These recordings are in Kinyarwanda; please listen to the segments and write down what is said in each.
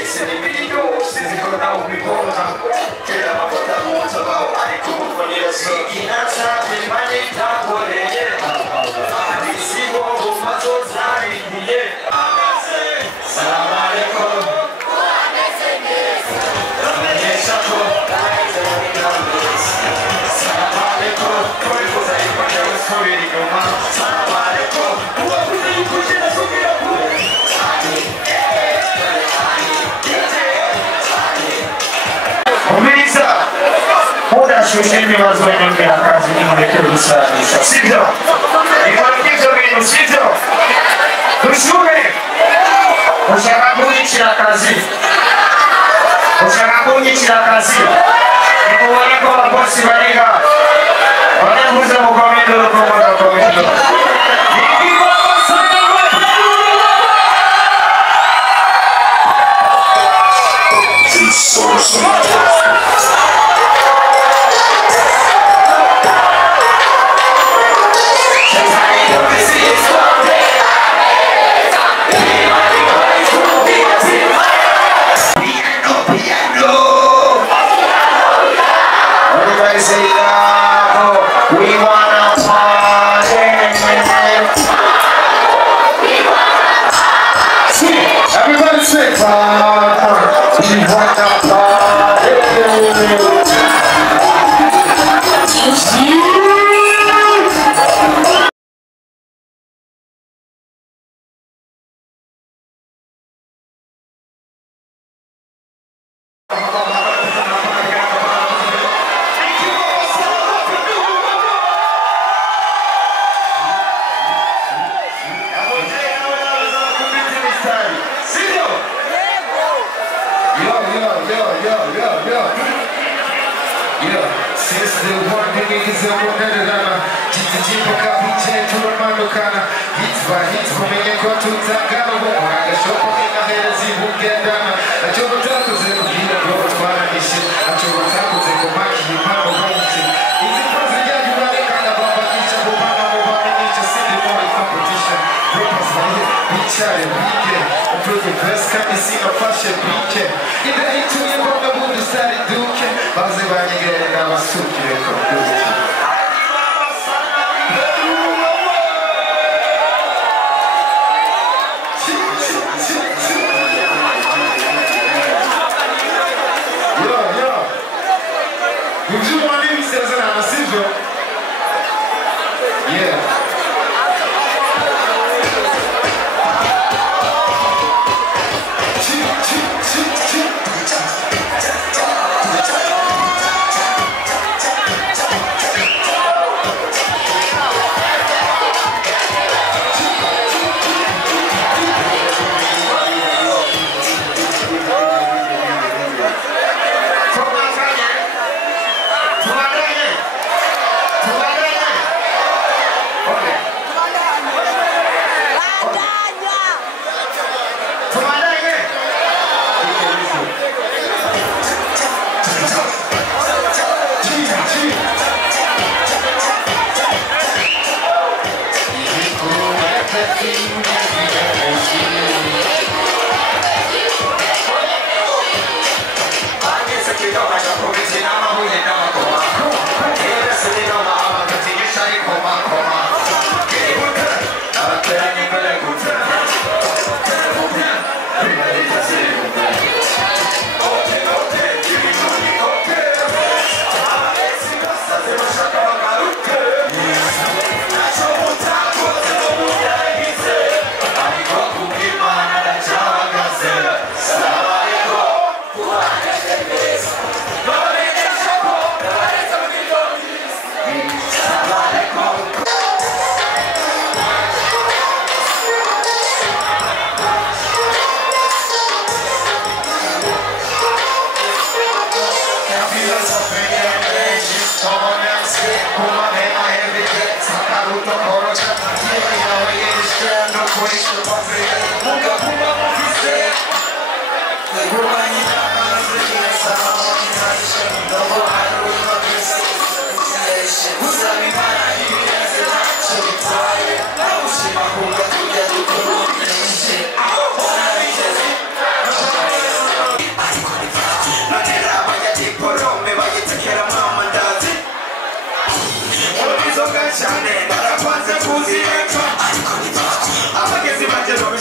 ese ni milio sizikora ubikora kera amavuta mutoba ariko umufonero sikinasa imani takoreye abisibo bumazo zariye salamu alaikum Shushenye wazo wenye na kazi ni mwekeu sana. Sivyo? Ikualikizo vinu, sivyo? Tushume! Ushakabuni chila kazi. Ushakabuni chila kazi. Ikuwaliko wakosi waliga. Wanakuza mkomendo lukumwa mkomendo.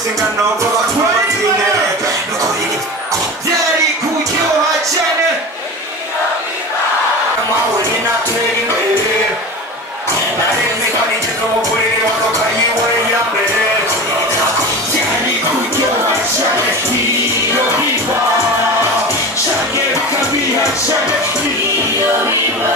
inshingano ngo batwatine byari kuryoha cyane amahoro natera imbere naremye kandi ngeze umugore imodoka yiwe ya mbere byari kuryoha cyane iyo biba cyane bikabiha cyane iyo biba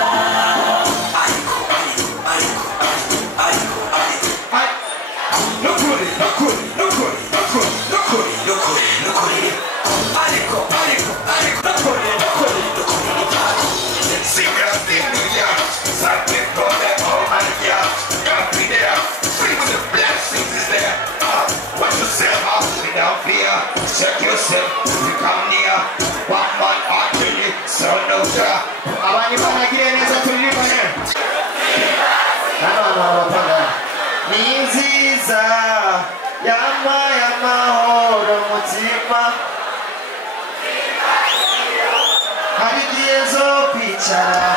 check yourself, you come near. One man actually, so no sir. Abani banagira neza tulibane. Hano ni nziza y'amahoro mutima. Hari igihe zo kwicara,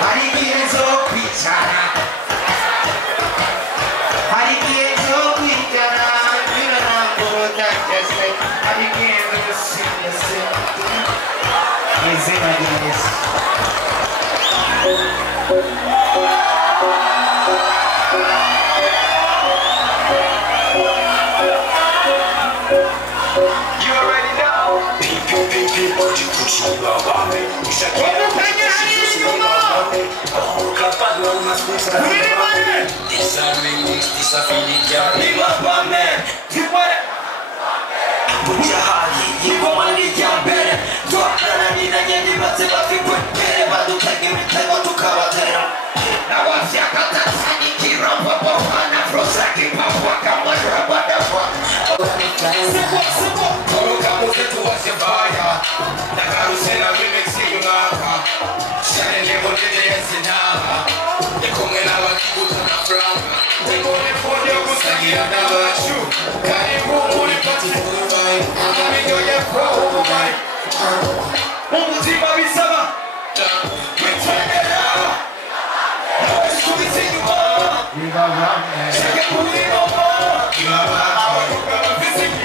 hari igihe zo kwicara, hari igihe zo kwicara. I began to sing the same. Is it again? You already know. Pinky, but you could show love on me. You should get it. This a remix, this a feeling, yeah. Leave up on me. You want it? Bujahahi, you want it, young better. Don't let me get it, but if you put it, but you can't give it, I want to cover it. Now, what's your cut? I need to run up on a prosecco, walk out my rubber. Simple. Come to watch your fire. The carousel of remixing Maka. Shining the body dancing now. The coming out of the good from. The morning for the Gustagi and the shoe. Can you go on the party? I'm coming to your pro. Muzi Babisama. We turn it out. It's to be taken on. Check it, put it on. You are our physical.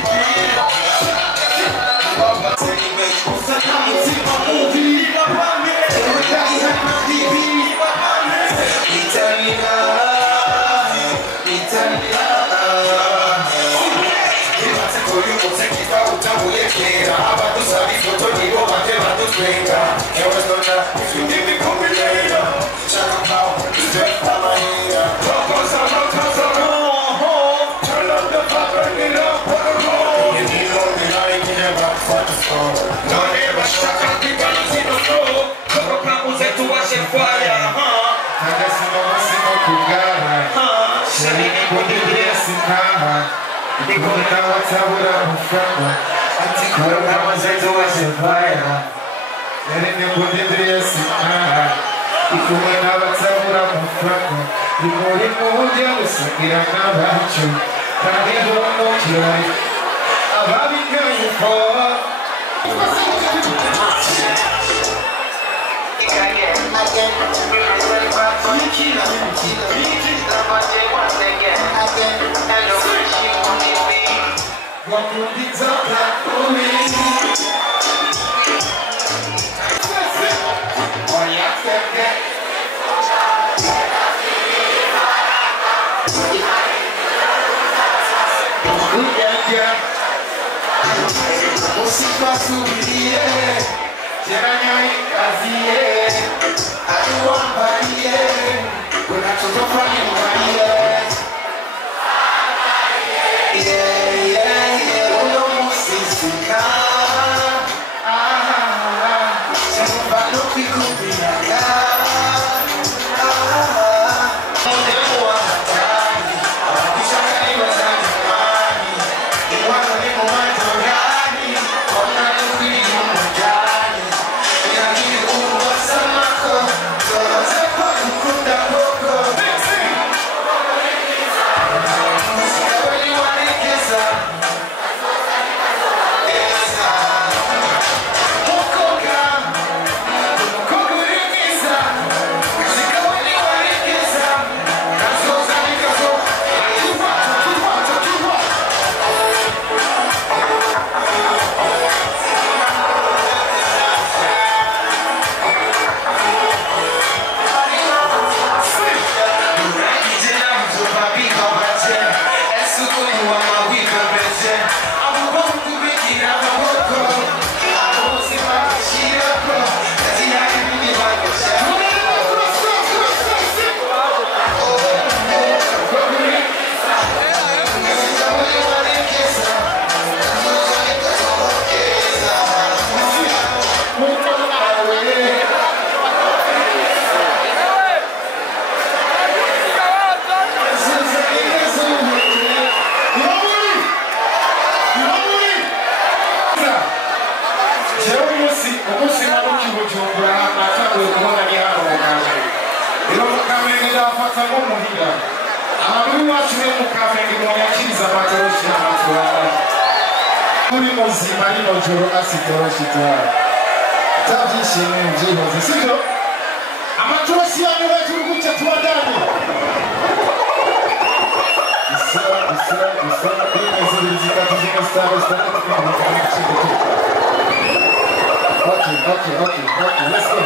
kamo muhira abantu bacu be mukafengi mwanyakiriza amatoroshi n'amatwara muri muzima rino joro asidoroshi twara tabyishimye byihoze sibyo amatoroshi yanyu hejuru gutya tubadane Isra bimeze bizitatu z'umusitari zitandatu Okay, let's go.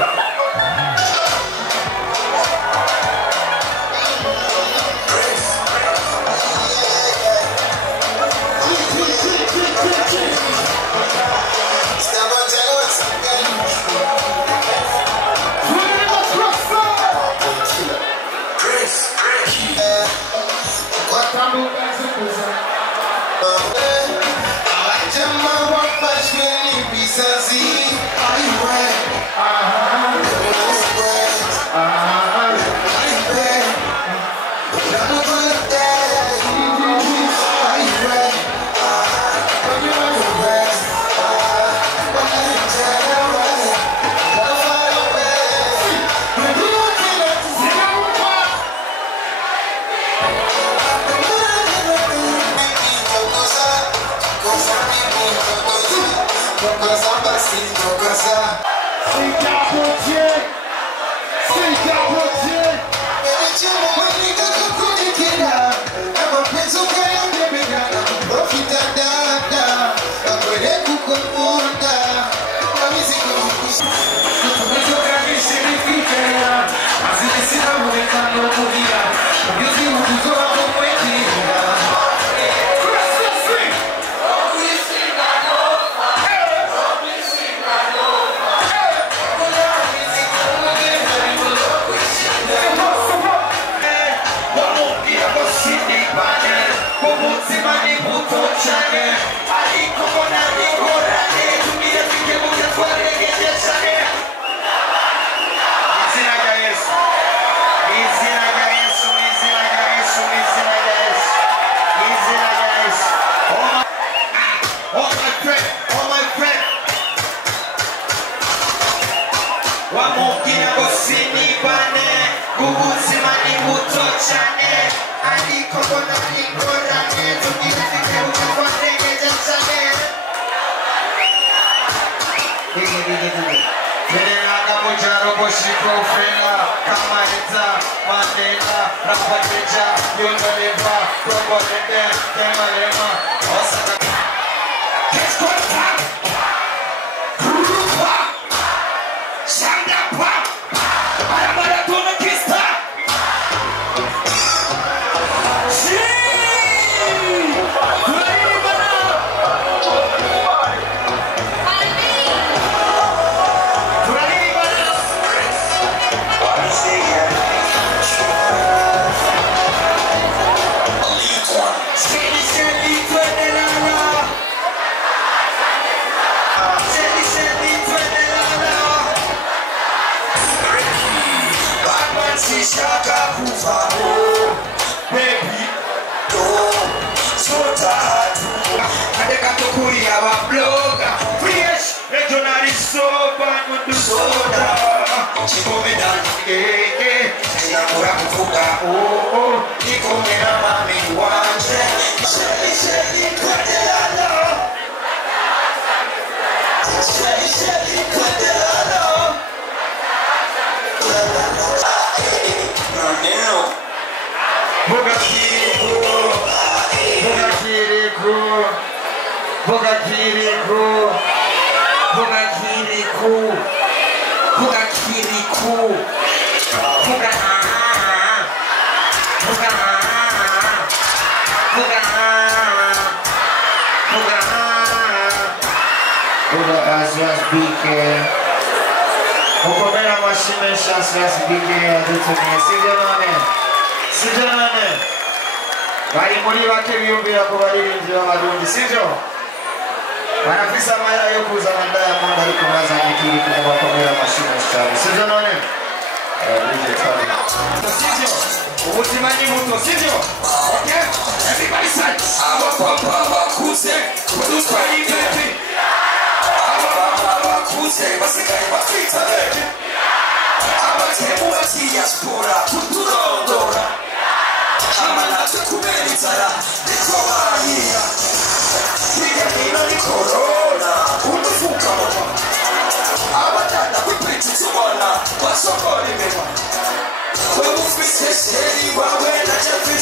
Amatemu ati diaspora, tutto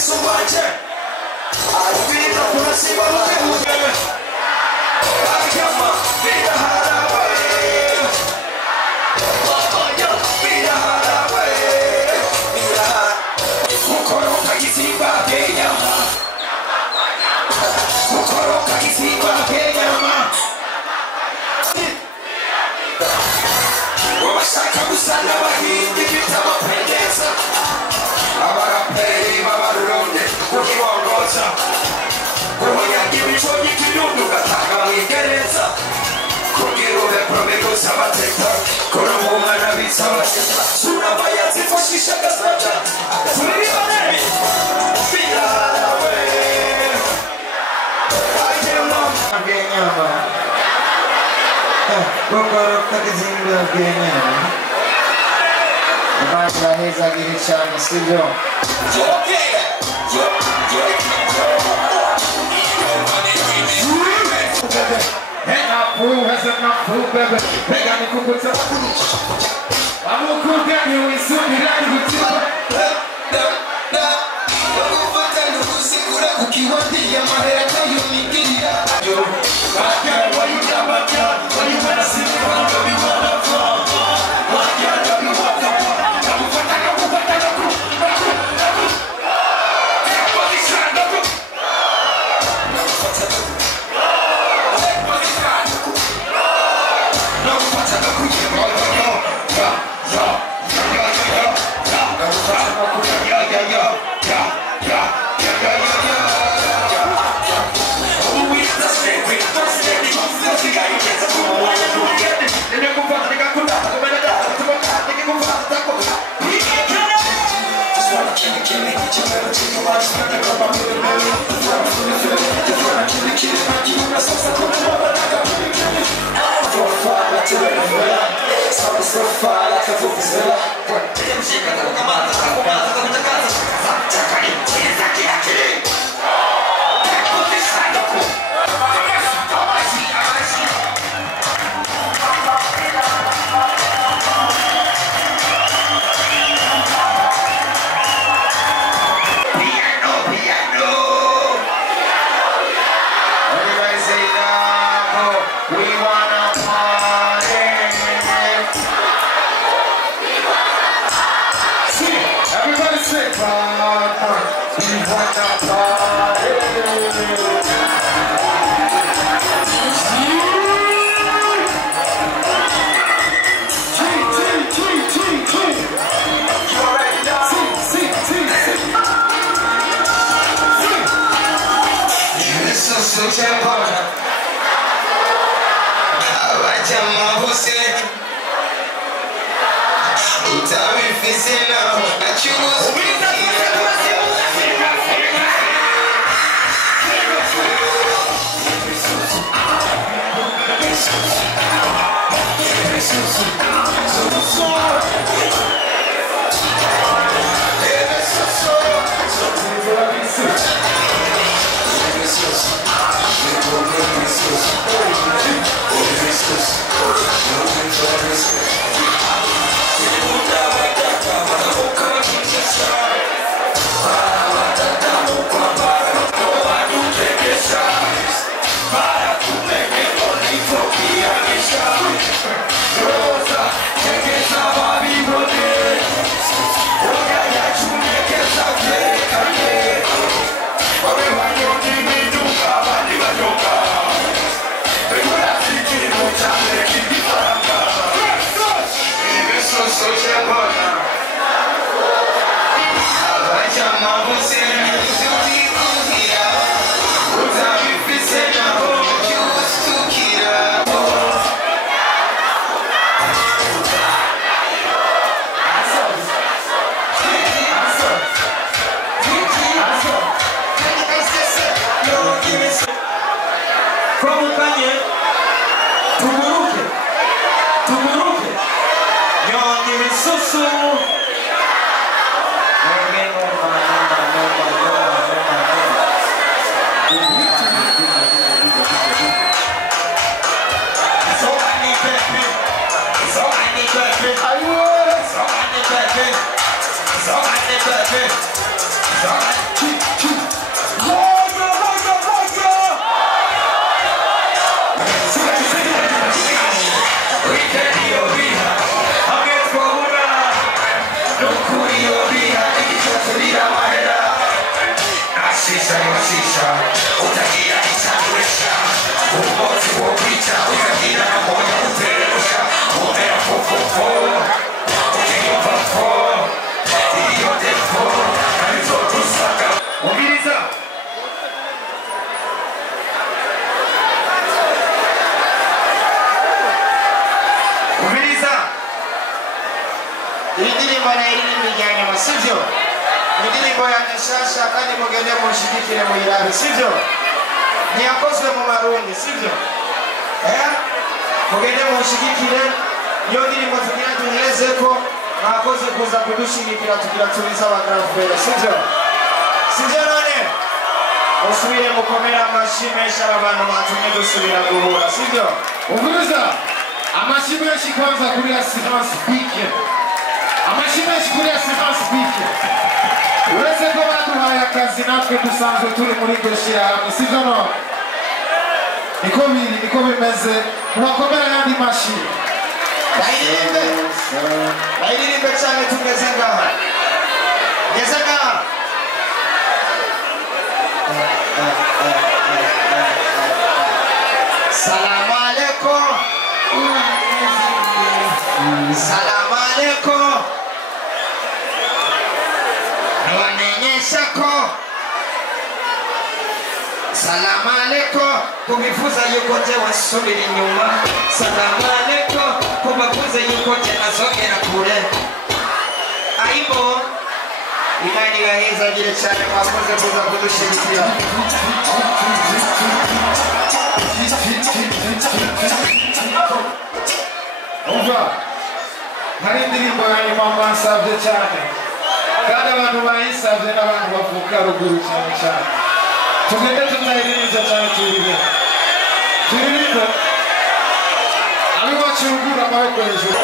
Yesu wanje Alipita kuna siwa luke Akama Bida harawe Bida harawe Bida Kukoroka kisiba kenyama Kukoroka kisiba kenyama Wamashaka gusana bahindi bitamapendeza Abaraperi babarundi kukiwongoza Kuhonyaga ibicogi kinyundu gatanga mwigereza Kugira ube promiguza amateka Kurumuma n'abisaba Sura bayazi fashisha gasaja Turibane Birarawe Ajema Kenyama Kukoroka kisiba kenyama Imana irahezagire cyane sibyo Keep washisha utagira icyadurisha umunsi wo kwica uzagira moya uterusha umera fofofo ukiyumva fo iyo defo arizo dusaka umiriza indirimbo nairirimba ijyanyuma sibyo indirimbo yanjye nshasha kandi mugende munshigikire muyirabe sibyo ntiyakozwe mu marundi sibyo mugende munshigikire niyo ndirimbo tugira duhereze ko mwakoze kuza kudushigikira tugira tubize abagrafere sibyo none musubire mukomere amashyi menshi aba bantu mwatumye dusubira guhura sibyo umviriza amashyi menshi kwanza kuri Assurance Bike amashyi menshi kuri Assurance Bike uretse ko baduhaye akazi natwe dusanzwe turi muri iryo shyirahamwe sibyo no niko bimeze murakomera ayandi mashyi bayiririmbe cyane tumeze ngaha ngeze ngaha salamu alaikum salamu alaikum nabamenyesha ko salamu alaikum kubifuza yuko nje wasubira inyuma salamu alaikum kubakuze yuko nje nazogera kure aibo imani gaheza gire cyane mwakoze kuza kudushigikira umva hari indirimbo yanyuma mwansabye cyane kandi abantu bayisabye n'abantu bavuka ruguru cyane cyane tugende tunayiririmba cyane turirimbe abiwacu ruguru amaboko hejuru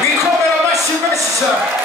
Nikomera amashyi menshi cyane